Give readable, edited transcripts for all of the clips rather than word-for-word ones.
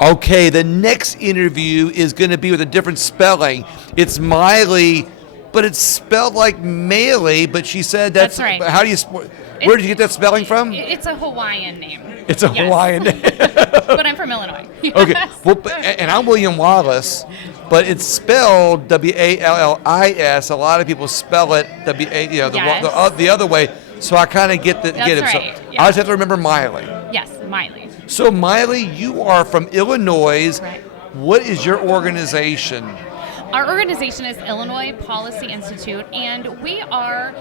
Okay, the next interview is going to be with a different spelling. It's Mailee, but it's spelled like Mailee, but she said That's right. How do you, where did you get that spelling from? It's a Hawaiian name. It's a Hawaiian name. But I'm from Illinois. Okay, well, and I'm William Wallace, but it's spelled Wallis. A lot of people spell it the other way. So I kind of get it. Right. So Yeah. I just have to remember Mailee. Yes, Mailee. So Mailee, you are from Illinois. Right. What is your organization? Our organization is Illinois Policy Institute, and we are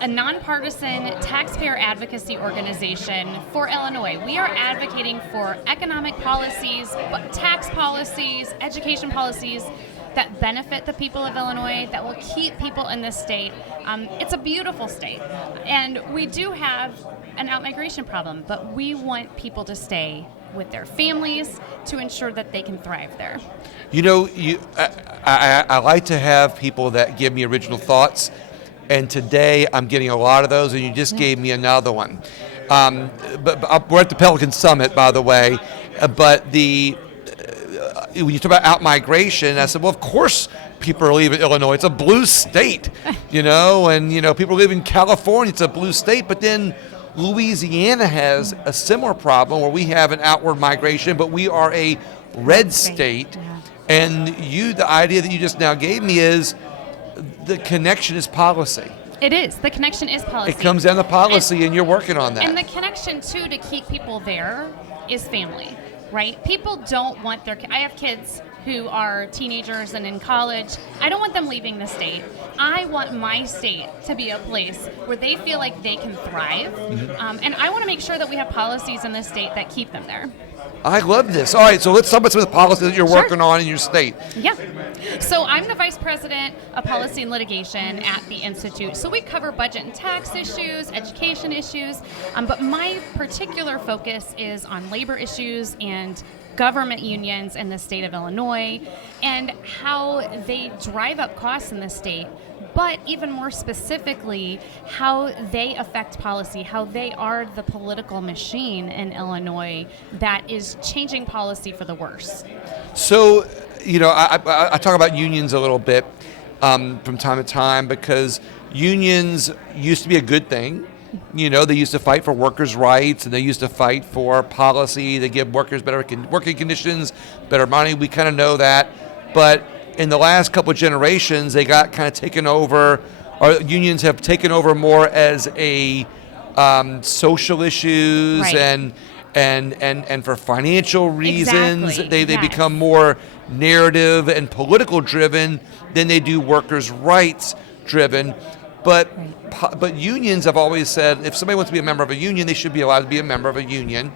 a nonpartisan taxpayer advocacy organization for Illinois. We are advocating for economic policies, tax policies, education policies that benefit the people of Illinois, that will keep people in this state. It's a beautiful state, and we do have an out-migration problem, but we want people to stay with their families to ensure that they can thrive there. You know, I like to have people that give me original thoughts, and today I'm getting a lot of those, and you just gave me another one. But we're at the Pelican Summit, by the way, but when you talk about out-migration, I said, well, of course people are leaving Illinois. It's a blue state, and, people live in California. It's a blue state, but then Louisiana has a similar problem where we have an outward migration, but we are a red state. Yeah. And the idea that you just now gave me is the connection is policy. It is. The connection is policy. It comes down to policy, and you're working on that. And the connection, too, to keep people there is family, right? People don't want I have kids who are teenagers and in college. I don't want them leaving the state. I want my state to be a place where they feel like they can thrive. And I want to make sure that we have policies in this state that keep them there. I love this. All right, so let's talk about some of the policies that you're working on in your state. Yeah. So I'm the Vice President of Policy and Litigation at the Institute. So we cover budget and tax issues, education issues, but my particular focus is on labor issues and government unions in the state of Illinois and how they drive up costs in the state, but even more specifically, how they affect policy, how they are the political machine in Illinois that is changing policy for the worse. So, I talk about unions a little bit from time to time because unions used to be a good thing. They used to fight for workers' rights, and they used to fight for policy to give workers better working conditions, better money. We kind of know that. But in the last couple of generations, they got kind of taken over, or unions have taken over more as a social issues right. and for financial reasons. Exactly. They become more narrative and political driven than they do workers' rights driven. But unions have always said if somebody wants to be a member of a union, they should be allowed to be a member of a union.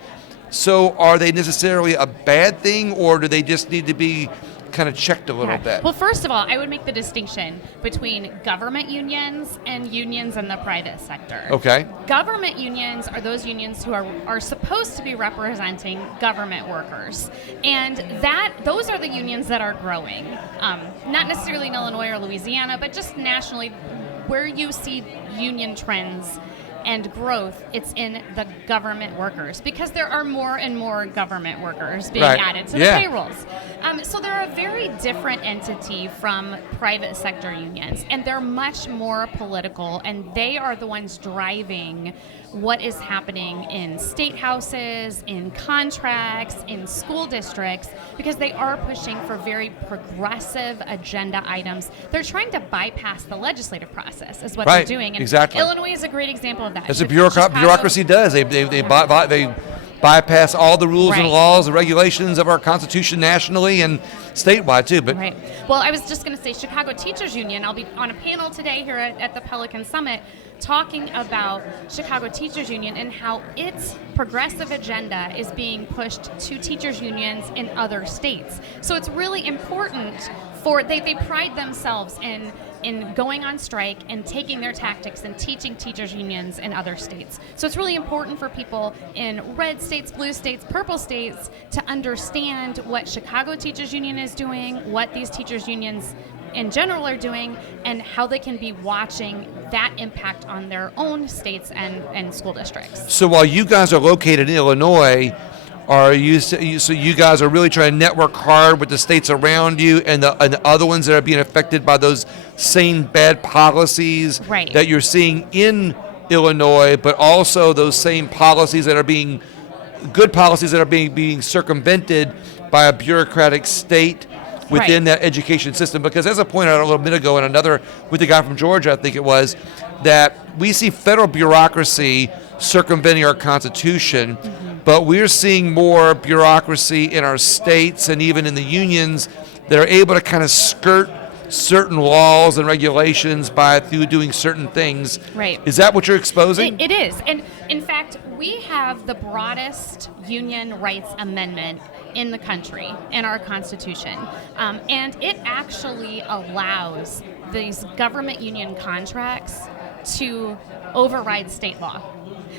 So are they necessarily a bad thing, or do they just need to be kind of checked a little bit? Well, first of all, I would make the distinction between government unions and unions in the private sector. Okay. Government unions are those unions who are supposed to be representing government workers. And those are the unions that are growing. Not necessarily in Illinois or Louisiana, but just nationally. Where you see union trends and growth, it's in the government workers because there are more and more government workers being added to the payrolls. So they're a very different entity from private sector unions, and they're much more political, and they are the ones driving what is happening in state houses, in contracts, in school districts, because they are pushing for very progressive agenda items. They're trying to bypass the legislative process is what they're doing. And exactly. Illinois is a great example of that. As a bureaucracy does. They bypass all the rules and laws and regulations of our Constitution nationally and statewide too. But right. Well, I was just going to say Chicago Teachers Union. I'll be on a panel today here at the Pelican Summit talking about Chicago Teachers Union and how its progressive agenda is being pushed to teachers unions in other states. So it's really important they pride themselves in going on strike and taking their tactics and teaching teachers unions in other states. So it's really important for people in red states, blue states, purple states to understand what Chicago Teachers Union is doing, what these teachers unions in general are doing, and how they can be watching that impact on their own states and school districts. So while you guys are located in Illinois, Are you so you guys are really trying to network hard with the states around you and the other ones that are being affected by those same bad policies Right. that you're seeing in Illinois, but also those same policies that are being good policies that are being circumvented by a bureaucratic state within Right. that education system. Because as I pointed out a little bit ago in another with the guy from Georgia, I think it was, that we see federal bureaucracy circumventing our Constitution, but we're seeing more bureaucracy in our states and even in the unions that are able to kind of skirt certain laws and regulations through doing certain things. Right. Is that what you're exposing? It is. And in fact, we have the broadest union rights amendment in the country, in our Constitution. And it actually allows these government union contracts to override state law.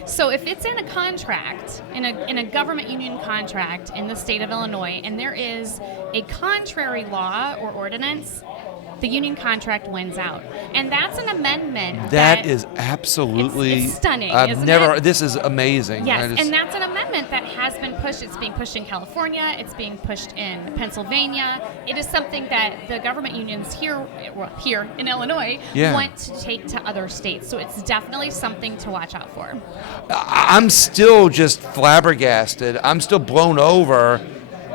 So if it's in a contract, in a government union contract in the state of Illinois, and there is a contrary law or ordinance, the union contract wins out. And that's an amendment that is absolutely it's stunning. I've isn't never it? This is amazing. Yes, and that's an amendment that has been pushed. It's being pushed in California. It's being pushed in Pennsylvania. It is something that the government unions here in Illinois want to take to other states. So it's definitely something to watch out for. I'm still just flabbergasted. I'm still blown over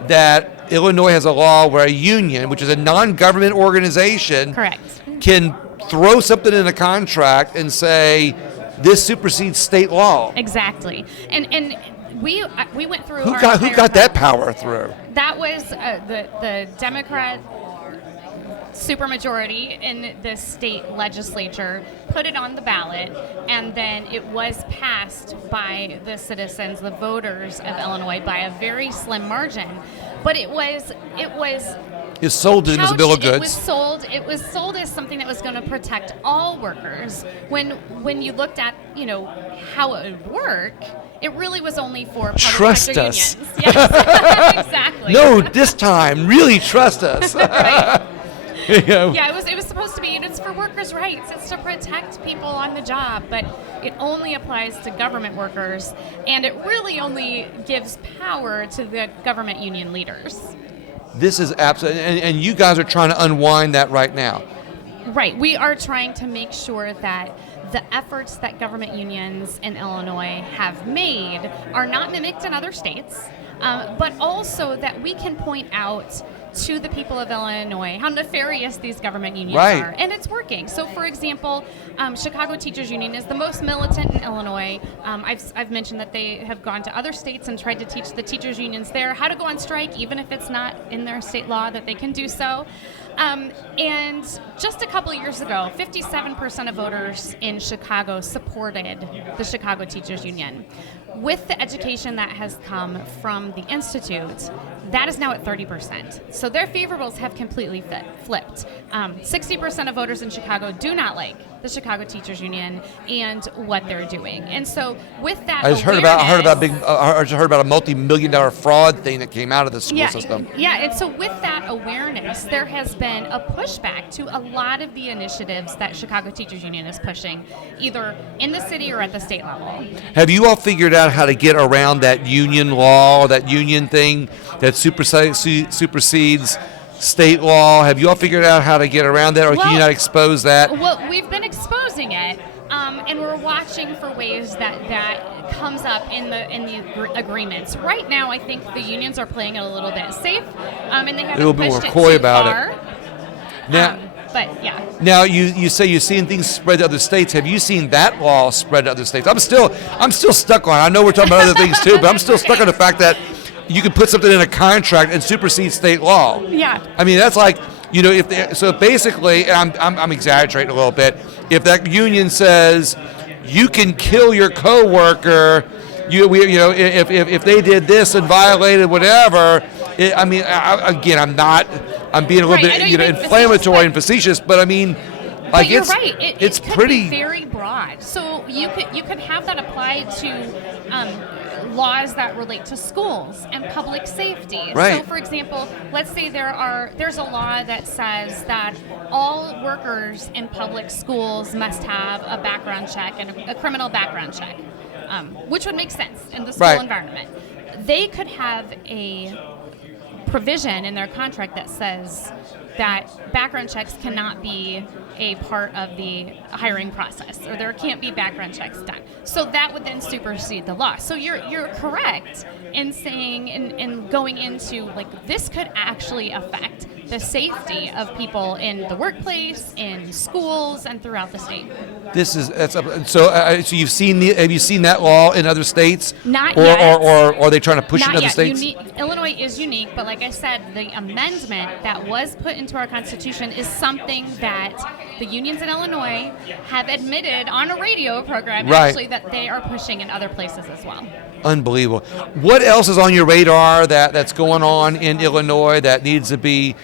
that Illinois has a law where a union, which is a non-government organization, Correct. can throw something in a contract and say this supersedes state law. Exactly. And we went through Who our got entire that power through? That was the Democrat supermajority in the state legislature put it on the ballot, and then it was passed by the citizens, the voters of Illinois, by a very slim margin. But it was It's sold as a bill of goods. It was sold as something that was going to protect all workers. When you looked at how it would work, it really was only for public Trust sector us. unions. Yes, exactly. No, this time, really trust us. Right. Yeah. Yeah, it was supposed to be, and it's for workers' rights. It's to protect people on the job, but it only applies to government workers, and it really only gives power to the government union leaders. This is absolutely, and you guys are trying to unwind that right now. Right. We are trying to make sure that the efforts that government unions in Illinois have made are not mimicked in other states, but also that we can point out to the people of Illinois how nefarious these government unions are. And it's working. So, for example, Chicago Teachers Union is the most militant in Illinois. I've mentioned that they have gone to other states and tried to teach the teachers unions there how to go on strike, even if it's not in their state law that they can do so. And just a couple of years ago, 57% of voters in Chicago supported the Chicago Teachers Union. With the education that has come from the Institute, that is now at 30%. So their favorables have completely flipped. 60% of voters in Chicago do not like the Chicago Teachers Union and what they're doing. And so with that, I just heard about a multi-million-dollar fraud thing that came out of the school system. Yeah, and so with that awareness, there has been a pushback to a lot of the initiatives that Chicago Teachers Union is pushing, either in the city or at the state level. Have you all figured out how to get around that union law, that union thing that supersedes state law? Have you all figured out how to get around that, or can you not expose that? Well, we've been exposing it, and we're watching for ways that comes up in the agreements. Right now, I think the unions are playing it a little bit safe, and they haven't pushed it too far. Now, but yeah. Now you say you've seen things spread to other states. Have you seen that law spread to other states? I'm still stuck on it. I know we're talking about other things too, but I'm still stuck on the fact that you can put something in a contract and supersede state law. Yeah. I mean, that's like, so basically, and I'm exaggerating a little bit, if that union says you can kill your coworker, if they did this and violated whatever, I'm being a little bit inflammatory and facetious, but I mean, like, you're right. It's could pretty be very broad. So you could have that applied to laws that relate to schools and public safety. Right. So, for example, let's say there's a law that says that all workers in public schools must have a background check and a criminal background check, which would make sense in the school environment. they could have a provision in their contract that says that background checks cannot be a part of the hiring process, or there can't be background checks done. So that would then supersede the law. So you're correct in saying and going into like this could actually affect the safety of people in the workplace, in schools, and throughout the state. So you've seen have you seen that law in other states? Not yet. Or are they trying to push it in other states? Illinois is unique, but like I said, the amendment that was put into our Constitution is something that the unions in Illinois have admitted on a radio program, actually, that they are pushing in other places as well. Unbelievable. What else is on your radar that's going on in Illinois that needs to be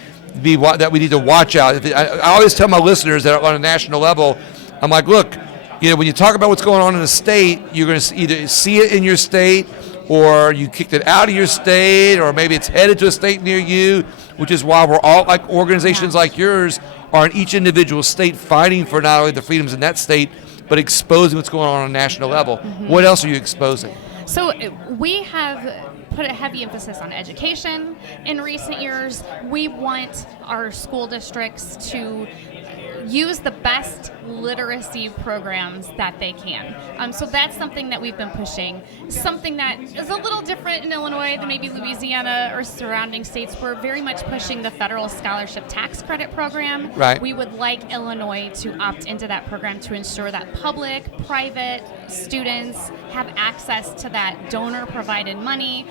that we need to watch out? I always tell my listeners that on a national level, I'm like, look, when you talk about what's going on in a state, you're going to either see it in your state, or you kicked it out of your state, or maybe it's headed to a state near you, which is why we're all like organizations like yours are in each individual state fighting for not only the freedoms in that state, but exposing what's going on a national level. Mm-hmm. What else are you exposing? So we have put a heavy emphasis on education in recent years. We want our school districts to use the best literacy programs that they can. So that's something that we've been pushing. Something that is a little different in Illinois than maybe Louisiana or surrounding states. We're very much pushing the federal scholarship tax credit program. Right. We would like Illinois to opt into that program to ensure that public, private students have access to that donor-provided money.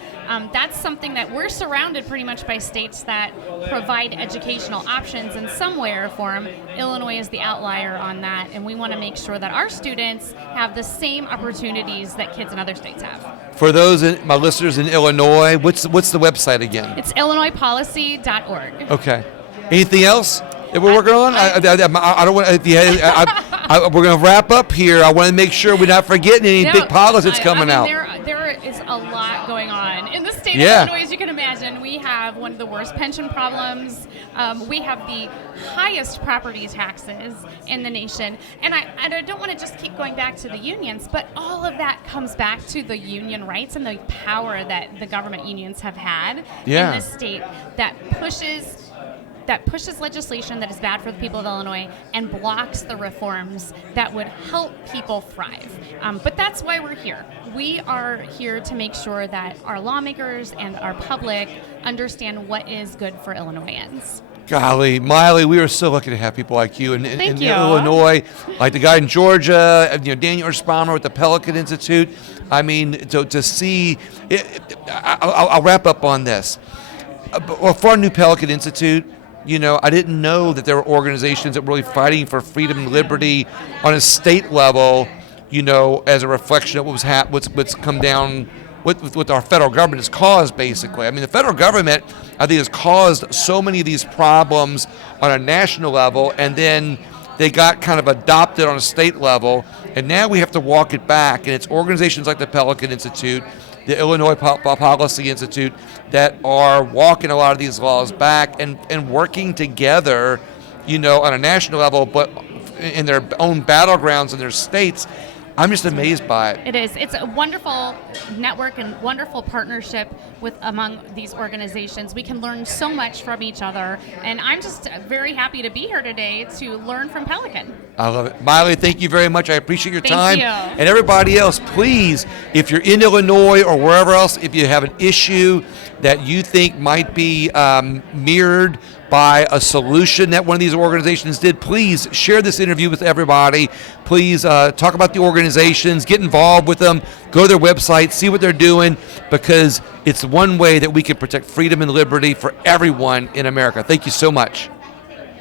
That's something that we're surrounded pretty much by states that provide educational options in some way or form. Illinois is the outlier on that, and we want to make sure that our students have the same opportunities that kids in other states have. For those my listeners in Illinois, what's the website again? It's illinoispolicy.org. Okay. Anything else that we're working on? I don't want. We're going to wrap up here. I want to make sure we're not forgetting any big policies coming out. There is a lot going on in the state of Illinois, as you can imagine. We have one of the worst pension problems. We have the highest property taxes in the nation. And I don't want to just keep going back to the unions, but all of that comes back to the union rights and the power that the government unions have had in this state that pushes legislation that is bad for the people of Illinois and blocks the reforms that would help people thrive. But that's why we're here. We are here to make sure that our lawmakers and our public understand what is good for Illinoisans. Golly, Mailee, we are so lucky to have people like you in Illinois, like the guy in Georgia, Daniel Erspamer with the Pelican Institute. I mean, to see it, I'll wrap up on this. For our new Pelican Institute, I didn't know that there were organizations that were really fighting for freedom and liberty on a state level, as a reflection of what's come down, what our federal government has caused, basically. I mean, the federal government, I think, has caused so many of these problems on a national level, and then they got kind of adopted on a state level, and now we have to walk it back, and it's organizations like the Pelican Institute, the Illinois Policy Institute, that are walking a lot of these laws back and working together, on a national level, but in their own battlegrounds in their states. I'm just amazed by it. It is. It's a wonderful network and wonderful partnership among these organizations. We can learn so much from each other, and I'm just very happy to be here today to learn from Pelican. I love it. Mailee, thank you very much. I appreciate your time. Thank you. And everybody else, please, if you're in Illinois or wherever else, if you have an issue that you think might be mirrored by a solution that one of these organizations did, please share this interview with everybody. Please talk about the organizations, get involved with them, go to their website, see what they're doing, because it's one way that we can protect freedom and liberty for everyone in America. Thank you so much.